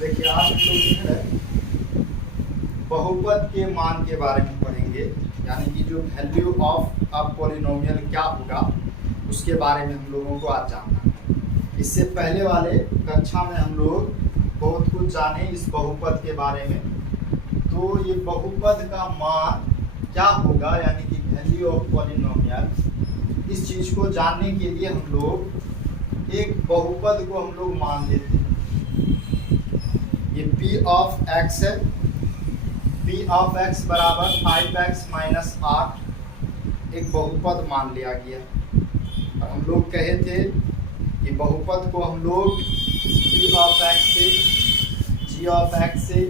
देखिए आज हम लोग जो है बहुपद के मान के बारे में पढ़ेंगे, यानी कि जो वैल्यू ऑफ अ पॉलिनोमियल क्या होगा उसके बारे में हम लोगों को आज जानना है। इससे पहले वाले कक्षा में हम लोग बहुत कुछ जाने इस बहुपद के बारे में। तो ये बहुपद का मान क्या होगा, यानी कि वैल्यू ऑफ पॉलिनोमियल, इस चीज को जानने के लिए हम लोग एक बहुपद को हम लोग मान लेते हैं। ये p ऑफ x है, p ऑफ x बराबर 5x माइनस 8 एक बहुपद मान लिया गया। और हम लोग कहे थे कि बहुपद को हम लोग p ऑफ x से, g ऑफ x से,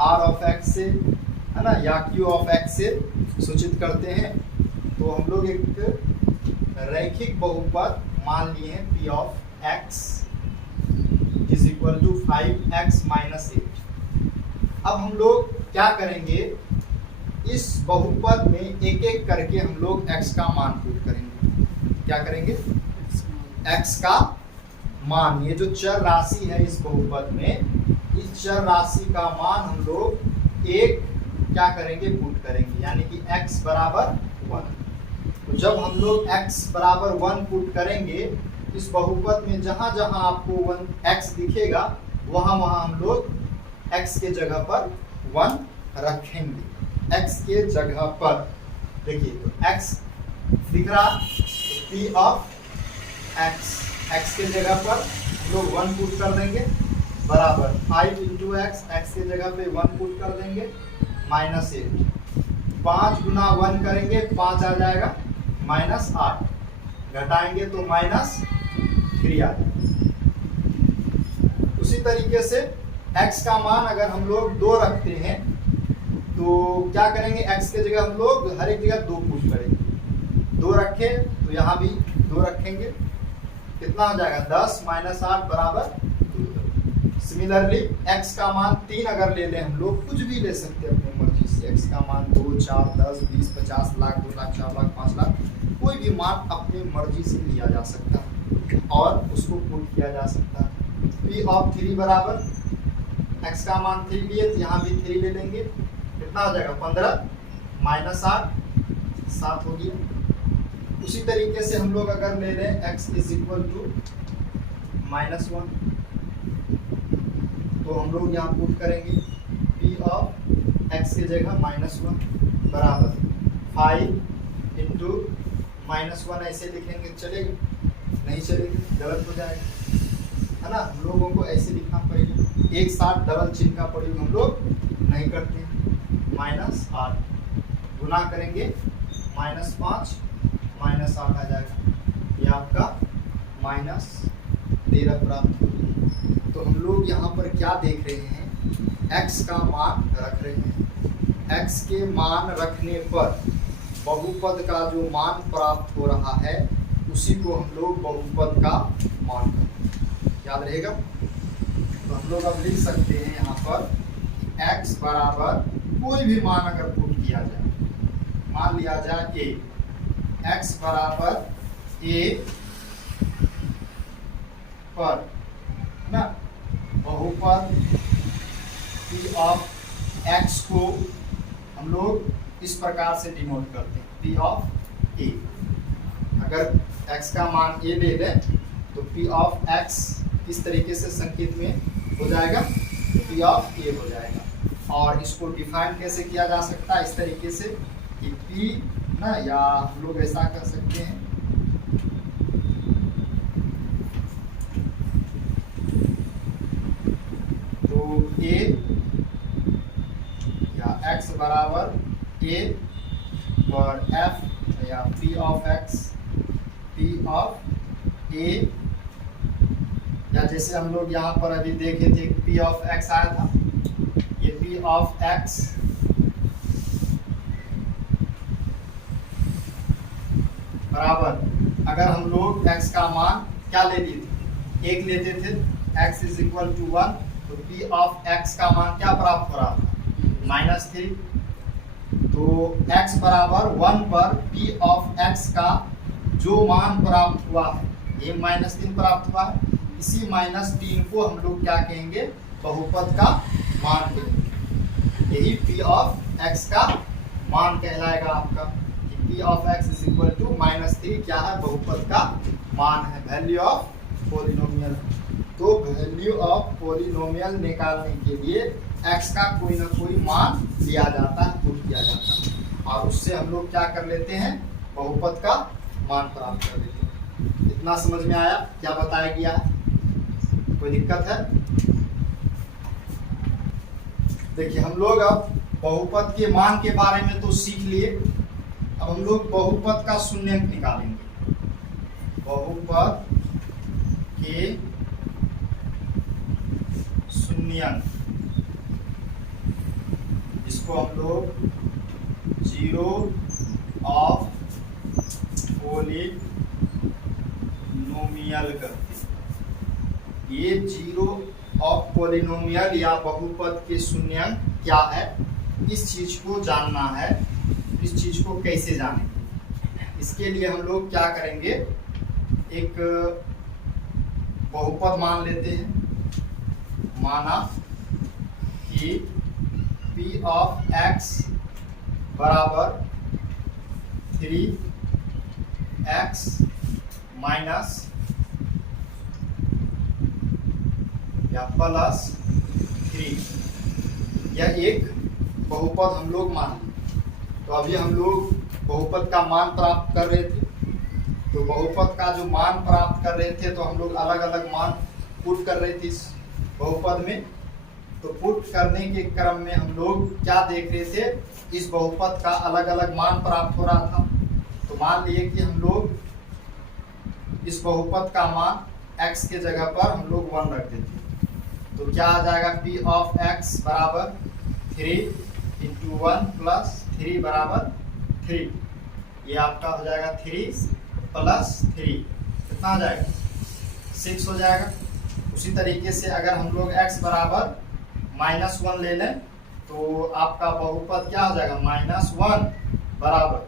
r ऑफ x से, है ना, या q ऑफ x से सूचित करते हैं। तो हम लोग एक रैखिक बहुपद मान लिए हैं p of x is equal to 5x minus 8। अब हम लोग क्या करेंगे, इस बहुपद में एक एक करके हम लोग x का मान पुट करेंगे। क्या करेंगे, x का मान, ये जो चर राशि है इस बहुपद में, इस चर राशि का मान हम लोग एक क्या करेंगे, पुट करेंगे, यानी कि x बराबर 1। तो जब हम लोग x बराबर 1 पुट करेंगे, इस बहुपद में जहां जहां आपको 1x दिखेगा वहां वहां हम लोग x के जगह पर 1 रखेंगे। x के जगह पर देखिए, तो x दिख रहा, तो p ऑफ x के जगह पर हम लोग 1 पुट कर देंगे, बराबर 5 इंटू x के जगह पे 1 पुट कर देंगे, माइनस 8। 5 गुना 1 करेंगे, 5 आ जाएगा, माइनस 8 घटाएंगे तो माइनस 3 आ जाएगा। उसी तरीके से x का मान अगर हम लोग 2 रखते हैं तो क्या करेंगे, x के जगह हम लोग हर एक जगह 2 पुट करेंगे। 2 रखे तो यहाँ भी 2 रखेंगे, कितना हो जाएगा, 10 माइनस 8 बराबर 2। सिमिलरली x का मान 3 अगर ले लें हम लोग, कुछ भी ले सकते हैं अपनी मर्जी से। x का मान 2, 4, 10, 20, 50, लाख, 2 लाख, 4 लाख, 5 लाख, कोई भी मान अपनी मर्जी से लिया जा सकता है और उसको पुट किया जा सकता है। p ऑफ 3 बराबर x का मान 3 लिए तो यहाँ भी 3 ले लेंगे, कितना हो जाएगा, 15 माइनस 8 7 हो गया। उसी तरीके से हम लोग अगर ले लें x is equal to minus 1, तो हम लोग यहाँ पुट करेंगे p ऑफ x की जगह माइनस 1 बराबर 5 इंटू माइनस 1, ऐसे लिखेंगे, चलेगा? नहीं चलेगा, गलत हो जाएगा, है ना। हम लोगों को ऐसे लिखना पड़ेगा, एक साथ डबल चिन्ह का प्रयोग हम लोग नहीं करते हैं। माइनस 8 गुना करेंगे, माइनस 5 माइनस 8 आ जाएगा, ये आपका माइनस 13 प्राप्त होगी। तो हम लोग यहाँ पर क्या देख रहे हैं, x का मान रख रहे हैं। x के मान रखने पर बहुपद का जो मान प्राप्त हो रहा है उसी को हम लोग बहुपद का मान करते हैं, याद रहेगा। तो हम लोग अब लिख सकते हैं यहाँ पर x बराबर कोई भी मान अगर पुट किया जाए, मान लिया जाए a, x बराबर a पर ना बहुपद p ऑफ x को हम लोग इस प्रकार से डिनोट करते हैं, p ऑफ a। अगर x का मान a ले लें तो p ऑफ x किस तरीके से संकेत में हो जाएगा, p ऑफ a हो जाएगा। और इसको डिफाइन कैसे किया जा सकता है, इस तरीके से कि p ना, या हम लोग ऐसा कर सकते हैं, तो a या x बराबर a और f या p of x, p of a, या जैसे हम लोग यहाँ पर अभी देखे थे p ऑफ x आया था, ये p ऑफ x बराबर, अगर हम लोग x का मान क्या ले लिए थे, 1 लेते थे, x इज इक्वल टू 1, तो p ऑफ x का मान क्या प्राप्त हो रहा था, -3। तो x बराबर 1 पर p ऑफ x का जो मान प्राप्त हुआ है, ये -3 प्राप्त हुआ है, इसी -3 को हम लोग क्या कहेंगे, बहुपद का मान कहेंगे। यही पी ऑफ एक्स का मान कहलाएगा आपका। P of X is equal to -3 क्या है? बहुपद का मान है, वैल्यू ऑफ पॉलिनोमियल। तो वैल्यू ऑफ पॉलिनोमियल निकालने के लिए एक्स का कोई ना कोई मान लिया जाता है, पुट किया जाता है, और उससे हम लोग क्या कर लेते हैं? बहुपद का मान प्राप्त कर लेते हैं। इतना समझ में आया? क्या बताया गया? कोई दिक्कत है? देखिए, हम लोग अब बहुपद के मान के बारे में तो सीख लिए। अब हम लोग बहुपद का शून्यंक निकालेंगे। बहुपद के शून्यंक, इसको हम लोग जीरो ऑफ पॉलिनोमियल करते हैं। ये जीरो ऑफ पॉलिनोमियल या बहुपद के शून्यंक क्या है, इस चीज को जानना है। इस चीज को कैसे जानेंगे? इसके लिए हम लोग क्या करेंगे? एक बहुपद मान लेते हैं। माना कि p ऑफ x बराबर 3x माइनस या प्लस 3, यह एक बहुपद हम लोग मान लें। तो अभी हम लोग बहुपद का मान प्राप्त कर रहे थे। तो बहुपद का जो मान प्राप्त कर रहे थे, तो हम लोग अलग अलग मान पुट कर रहे थे इस बहुपद में। तो पुट करने के क्रम में हम लोग क्या देख रहे थे? इस बहुपद का अलग अलग मान प्राप्त हो रहा था। तो मान लिए कि हम लोग इस बहुपद का मान x के जगह पर हम लोग 1 रख देते। तो क्या आ जाएगा? p ऑफ x बराबर 3 इंटू 1 प्लस 3 बराबर 3। ये आपका हो जाएगा 3 प्लस 3, कितना आ जाएगा? 6 हो जाएगा। उसी तरीके से अगर हम लोग x बराबर -1 ले लें, तो आपका बहुपद क्या हो जाएगा? -1 बराबर,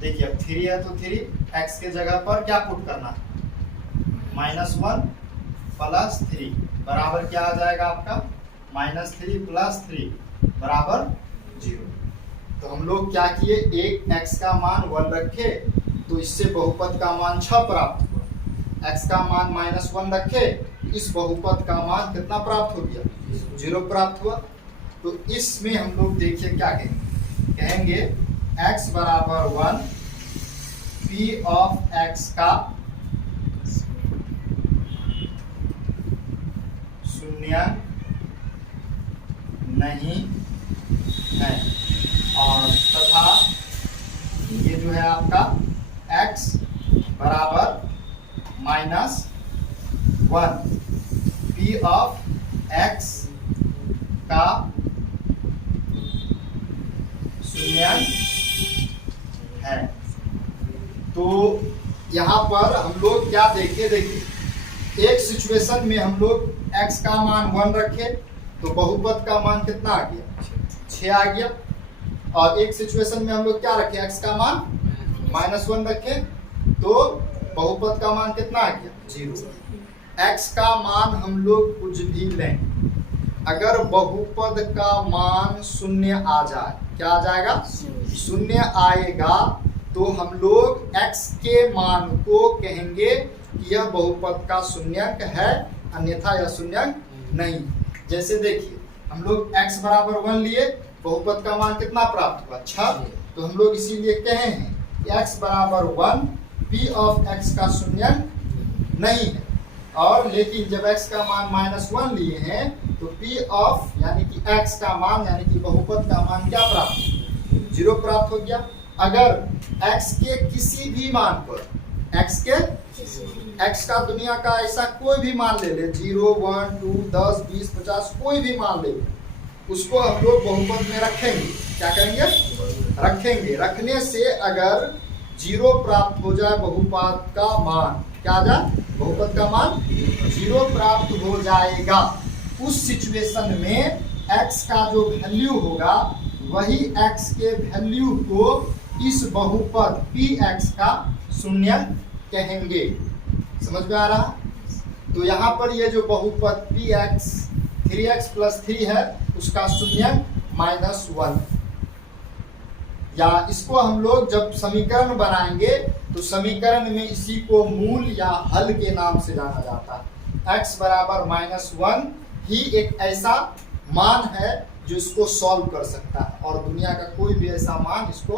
देखिए अब 3 है तो 3, x के जगह पर क्या पुट करना है? -1 प्लस 3 बराबर क्या आ जाएगा आपका? -3 प्लस 3 बराबर 0। तो हम लोग क्या किए? एक x का मान 1 रखे, तो इससे बहुपद का मान 6 प्राप्त हुआ। x का मान -1 रखे, इस बहुपद का मान कितना प्राप्त हो गया? 0 प्राप्त हुआ। तो इसमें हम लोग देखिए क्या कहेंगे? कहेंगे x बराबर 1, p ऑफ x का शून्यंक नहीं है, और तथा ये जो है आपका x बराबर -1, p ऑफ x का शून्यंक है। तो यहाँ पर हम लोग क्या देखे? देखिए, एक सिचुएशन में हम लोग x का मान 1 रखे, तो बहुपद का मान कितना आ गया? 6 आ गया। और एक सिचुएशन में हम लोग क्या रखे? x का मान -1 रखे, तो बहुपद का मान कितना आ गया? 0। x का मान हम लोग कुछ भी लें, अगर बहुपद का मान 0 आ जाए, क्या आ जाएगा? 0 आएगा, तो हम लोग x के मान को कहेंगे कि यह बहुपद का शून्यंक है, अन्यथा यह शून्यंक नहीं। जैसे देखिए, हम लोग x बराबर 1 लिए, बहुपद का मान कितना प्राप्त हुआ? 6। तो हम लोग इसीलिए कहे हैं कि x बराबर 1, p ऑफ x का शून्यंक नहीं है। और लेकिन जब x का मान -1 लिए हैं, तो p ऑफ यानी कि x का मान यानी कि बहुपद का मान क्या प्राप्त? 0 प्राप्त हो गया। अगर x के किसी भी मान पर, x का दुनिया का ऐसा कोई भी मान ले ले, 0, 1, 2, 10, 20, 50, कोई भी मान ले, उसको हम लोग बहुपद में रखेंगे। क्या करेंगे? रखेंगे। रखने से अगर 0 प्राप्त हो जाए बहुपद का मान, क्या आ जाए? बहुपद का मान 0 प्राप्त हो जाएगा। उस सिचुएशन में x का जो वैल्यू होगा, वही x के वैल्यू को इस बहुपद px का शून्यंक कहेंगे। समझ में आ रहा? तो यहाँ पर ये जो बहुपद px 3x प्लस 3 है उसका शून्यंक -1। या इसको हम लोग जब समीकरण बनाएंगे तो समीकरण में इसी को मूल या हल के नाम से जाना जाता है। x बराबर -1 ही एक ऐसा मान है जो इसको सॉल्व कर सकता है और दुनिया का कोई भी ऐसा मान इसको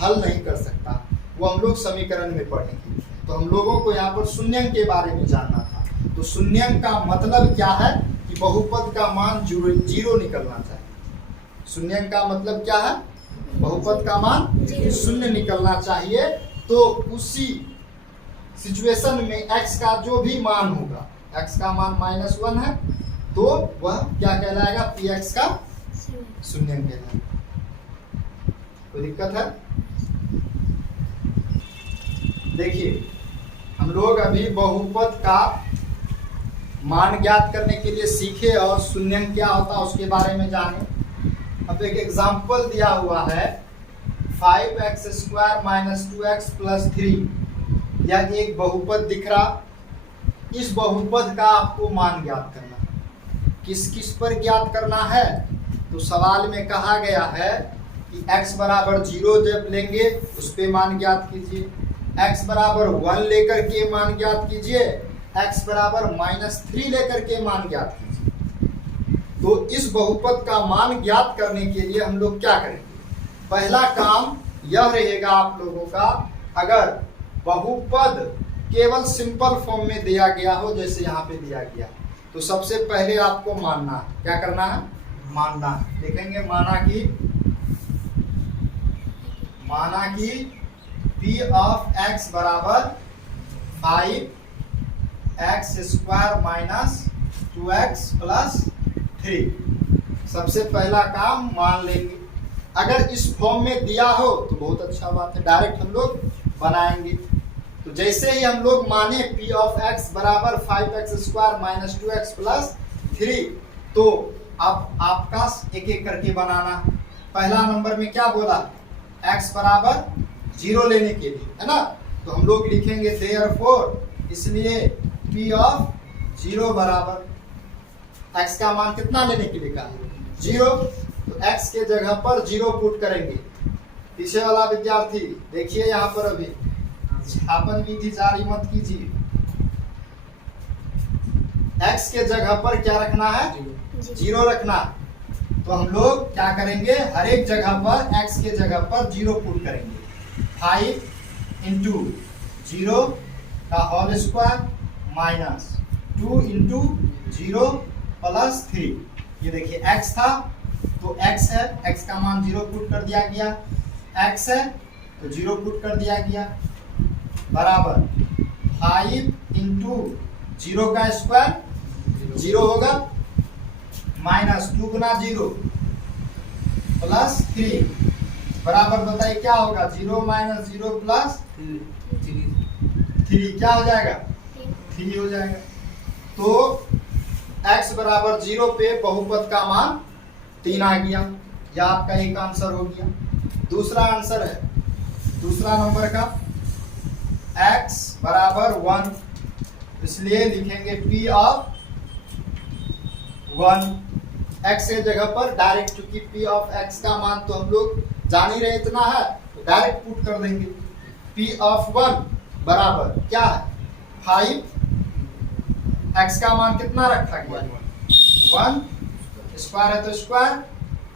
हल नहीं कर सकता। वो हम लोग समीकरण में पढ़ेंगे। तो हम लोगों को यहाँ पर शून्यंक के बारे में जानना था। तो शून्यंक का मतलब क्या है कि बहुपद का मान जीरो निकलना चाहिए। शून्यंक का मतलब क्या है? बहुपद का मान शून्य निकलना चाहिए। तो उसी सिचुएशन में x का जो भी मान होगा, x का मान -1 है तो वह क्या कहलाएगा? px का शून्यंक कहलाएगा। कोई दिक्कत है? देखिए हम लोग अभी बहुपद का मान ज्ञात करने के लिए सीखे और शून्यंक क्या होता है उसके बारे में जाने। अब एक एग्जांपल दिया हुआ है 5x² - 2x + 3। यह एक बहुपद दिख रहा। इस बहुपद का आपको मान ज्ञात करना है। किस किस पर ज्ञात करना है? तो सवाल में कहा गया है कि x बराबर 0 जब लेंगे उस पे मान ज्ञात कीजिए, x बराबर 1 लेकर के मान ज्ञात कीजिए, x बराबर -3 लेकर के मान ज्ञात कीजिए। तो इस बहुपद का मान ज्ञात करने के लिए हम लोग क्या करेंगे? पहला काम यह रहेगा आप लोगों का, अगर बहुपद केवल सिंपल फॉर्म में दिया गया हो जैसे यहाँ पे दिया गया तो सबसे पहले आपको मानना है। क्या करना है? मानना है। देखेंगे माना कि p ऑफ x बराबर 5x² - 2x + 3। सबसे पहला काम मान लेंगे। अगर इस फॉर्म में दिया हो तो बहुत अच्छा बात है, डायरेक्ट हम लोग बनाएंगे। तो जैसे ही हम लोग माने p ऑफ x बराबर 5x² - 2x + 3 तो अब आपका एक एक करके बनाना। पहला नंबर में क्या बोला? x बराबर 0 लेने के लिए, है ना? तो हम लोग लिखेंगे देयरफॉर, इसलिए p ऑफ 0 बराबर x का मान कितना लेने के लिए कहा? 0। तो x के जगह पर 0 पुट करेंगे। पीछे वाला विद्यार्थी देखिए यहाँ पर अभी छापन विधि जारी मत कीजिए। x के जगह पर क्या रखना है? 0 रखना। तो हम लोग क्या करेंगे? हर एक जगह पर x के जगह पर 0 पुट करेंगे। 5 × 0 का होल स्क्वायर माइनस 2 × 0 + 3। ये देखिए x था तो x है, x का मान 0 पुट कर दिया गया। x है तो 0 पुट कर दिया गया बराबर 5 × 0 का स्क्वायर 0 होगा माइनस 2 × 0 + 3 बराबर बताइए क्या होगा? 0 - 0 + 3 क्या हो जाएगा? 3 हो जाएगा। तो x बराबर 0 पे बहुपद का मान 3 आ गया। यह आपका एक आंसर हो गया। दूसरा आंसर है, दूसरा नंबर का x बराबर 1, इसलिए लिखेंगे p ऑफ 1। x के जगह पर डायरेक्ट, चूंकि p ऑफ x का मान तो हम लोग जान ही रहे इतना है तो डायरेक्ट पुट कर देंगे। p ऑफ 1 बराबर क्या है? 5। x का मान कितना रखा गया? 1। स्क्वायर है तो स्क्वायर,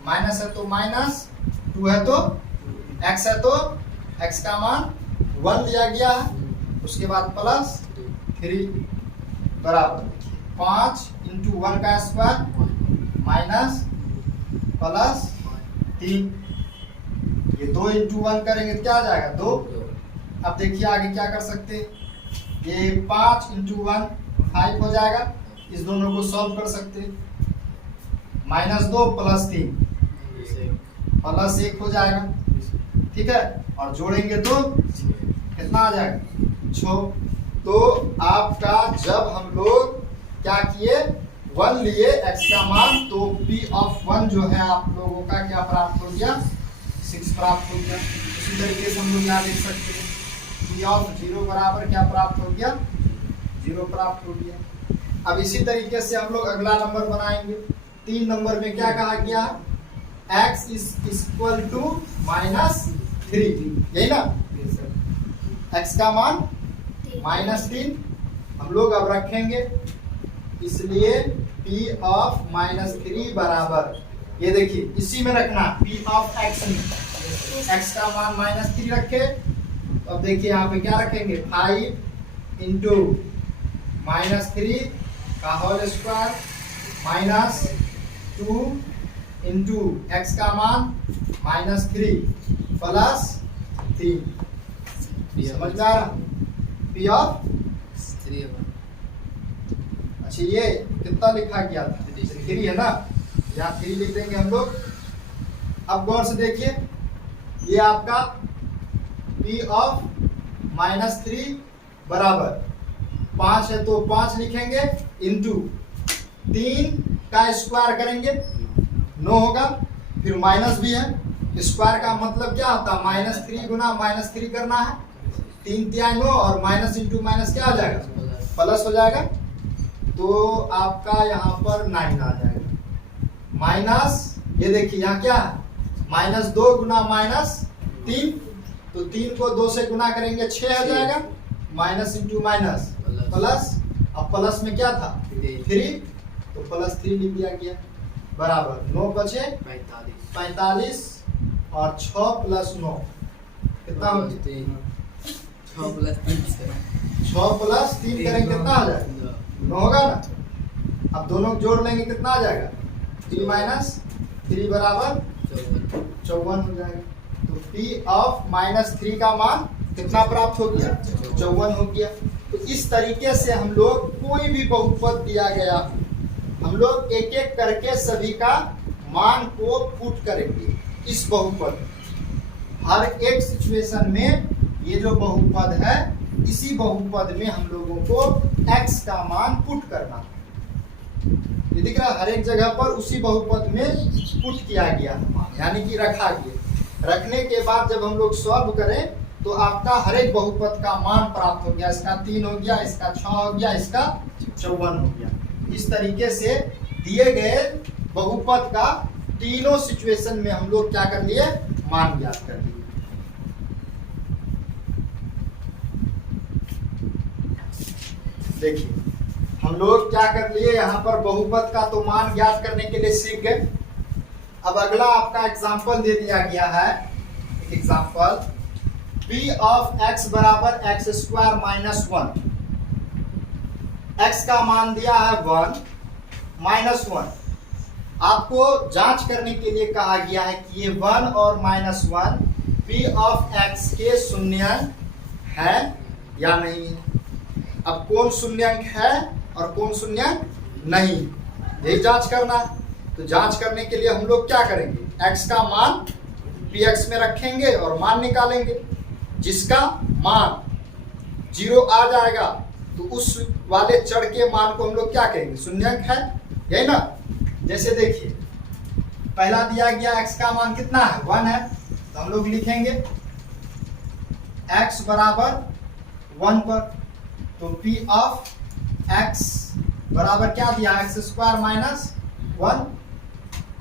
माइनस है तो माइनस, 2 है तो x है तो x का मान 1 लिया गया है। उसके बाद प्लस 3 बराबर 5 × 1 का स्क्वायर माइनस प्लस 3। ये 2 × 1 करेंगे तो क्या आ जाएगा? 2। अब देखिए आगे क्या कर सकते हैं। ये 5 × 1 5 हो जाएगा। इस दोनों को सॉल्व कर सकते हैं। -2 + 3 +1 हो जाएगा। ठीक है, और जोड़ेंगे तो कितना आ जाएगा? 6। तो आपका जब हम लोग क्या किए? 1 लिए x का मान, तो p ऑफ 1 जो है आप लोगों का क्या प्राप्त हो गया? 6 प्राप्त हो गया। इसी तरीके से हम लोग यहाँ लिख सकते हैं p ऑफ 0 बराबर क्या प्राप्त हो गया? 0 प्राप्त हो गया। अब इसी तरीके से हम लोग अगला नंबर बनाएंगे। 3 नंबर में क्या कहा गया, x इज इक्वल टू -3, यही ना, x का मान -3 हम लोग अब रखेंगे, इसलिए p ऑफ -3 बराबर, ये देखिए इसी में रखना, p ऑफ x में x का मान -3 रखे। अब देखिए यहाँ पे क्या रखेंगे, 5 इंटू -3 का होल स्क्वायर -2 इंटू x का मान -3 प्लस 3, समझ में आ रहा, p ऑफ 3। अच्छा ये कितना लिखा गया था, 3 है ना, यहाँ 3 लिख देंगे हम लोग। अब गौर से देखिए, ये आपका p ऑफ -3 बराबर 5 है तो 5 लिखेंगे, इंटू 3 का स्क्वायर करेंगे 9 होगा, फिर माइनस भी है, स्क्वायर का मतलब क्या होता है, -3 गुना -3 करना है, 3 तिया 9 और माइनस इंटू माइनस क्या हो जाएगा, प्लस हो जाएगा, तो आपका यहाँ पर 9 आ जाएगा, माइनस ये देखिए यहाँ क्या है, -2 गुना -3, तो 3 को 2 से गुना करेंगे 6 आ जाएगा, माइनस इंटू माइनस प्लस, अब प्लस में क्या था 3, तो +3 लिख दिया गया, बराबर 9 बचे 45 और 6 + 9 कितना हो गया, 6 + 3 करेंगे कितना आ जाएगा, 9 होगा ना। अब दोनों जोड़ लेंगे कितना आ जाएगा, 3 - 3 बराबर 54 हो जाएगा। तो p ऑफ -3 का मान कितना प्राप्त हो गया, 54 हो गया। तो इस तरीके से हम लोग कोई भी बहुपद दिया गया, हम लोग एक एक करके सभी का मान को पुट करेंगे इस बहुपद, हर एक सिचुएशन में ये जो बहुपद है, इसी बहुपद में हम लोगों को x का मान पुट करना है, ये दिख रहा है, हर एक जगह पर उसी बहुपद में पुट किया गया है, यानी कि रखा गया। रखने के बाद जब हम लोग सॉल्व करें तो आपका हर एक बहुपद का मान प्राप्त हो गया, इसका 3 हो गया, इसका 6 हो गया, इसका 54 हो गया। इस तरीके से दिए गए बहुपद का तीनों सिचुएशन में हम लोग क्या कर लिए, मान ज्ञात कर लिए। देखिए हम लोग क्या कर लिए, यहाँ पर बहुपद का तो मान ज्ञात करने के लिए सीख गए। अब अगला आपका एग्जाम्पल दे दिया गया है, एग्जाम्पल p ऑफ x बराबर x स्क्वायर -1, x का मान दिया है 1 -1, आपको जांच करने के लिए कहा गया है कि ये 1 और -1 p ऑफ x के शून्यंक है या नहीं। अब कौन शून्यंक है और कौन शून्यंक नहीं, यही जांच करना है। तो जांच करने के लिए हम लोग क्या करेंगे, x का मान px में रखेंगे और मान निकालेंगे, जिसका मान 0 आ जाएगा तो उस वाले चर के मान को हम लोग क्या कहेंगे, शून्यंक है, यही ना। जैसे देखिए पहला दिया गया x का मान कितना है, 1 है, तो हम लोग लिखेंगे x बराबर 1 पर, तो p ऑफ x बराबर क्या दिया, x स्क्वायर -1,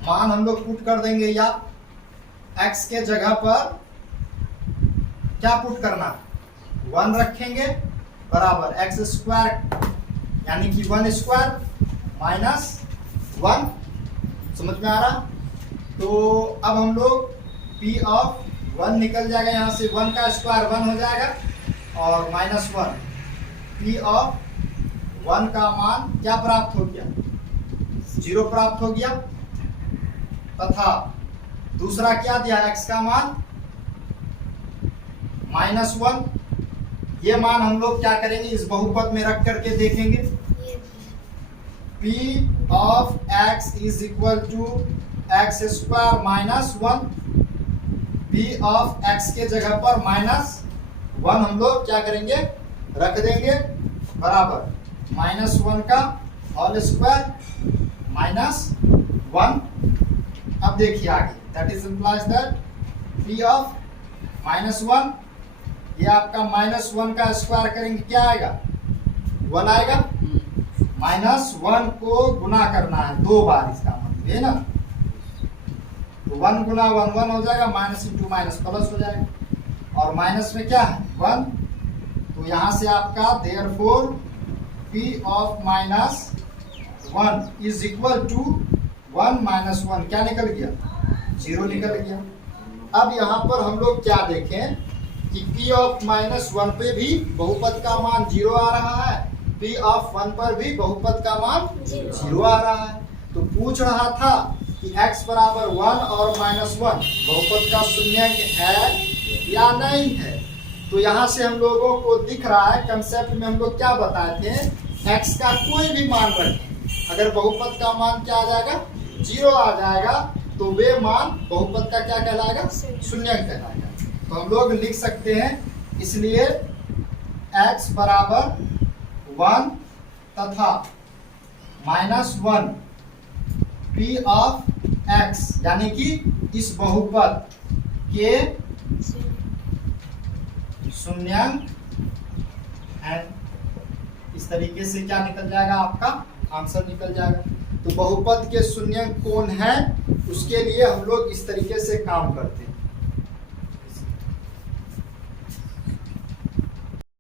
मान हम लोग पुट कर देंगे, या x के जगह पर क्या पुट करना, 1 रखेंगे, बराबर x स्क्वायर यानी कि 1 स्क्वायर -1, समझ में आ रहा। तो अब हम लोग p ऑफ 1 निकल जाएगा, यहाँ से 1 का स्क्वायर 1 हो जाएगा और -1, p ऑफ 1 का मान क्या प्राप्त हो गया, 0 प्राप्त हो गया, तथा दूसरा क्या दिया, x का मान -1, ये मान हम लोग क्या करेंगे, इस बहुपद में रख करके देखेंगे, p of x is equal to x square -1, p of x के जगह पर -1 हम लोग क्या करेंगे, रख देंगे, बराबर -1 का होल स्क्वायर -1। अब देखिए आगे, that is implies that p of -1, ये आपका -1 का स्क्वायर करेंगे क्या आएगा, 1 आएगा, -1 को गुना करना है 2 बार, इसका मतलब है ना। तो 1 गुना 1 1 हो जाएगा, माइनस इंटू माइनस प्लस हो जाएगा, और माइनस में क्या है 1, तो यहाँ से आपका therefore P of -1 is equal to 1 - 1 क्या निकल गया, 0 निकल गया। अब यहाँ पर हम लोग क्या देखें कि P ऑफ -1 पे भी बहुपद का मान 0 आ रहा है, P ऑफ 1 पर भी बहुपद का मान 0 आ रहा है। तो पूछ रहा था कि x बराबर 1 और -1 बहुपद का शून्यंक है या नहीं है। तो यहाँ से हम लोगों को दिख रहा है, कंसेप्ट में हम लोग क्या बताए थे, x का कोई भी मान रखें, अगर बहुपद का मान क्या आ जाएगा 0 आ जाएगा, तो वे मान बहुपद का क्या कहलाएगा, शून्यंक कहलाएगा। तो हम लोग लिख सकते हैं, इसलिए x बराबर 1 तथा -1 P ऑफ x यानी कि इस बहुपद के शून्यंक है। इस तरीके से क्या निकल जाएगा, आपका आंसर निकल जाएगा। तो बहुपद के शून्यंक कौन है, उसके लिए हम लोग इस तरीके से काम करते हैं।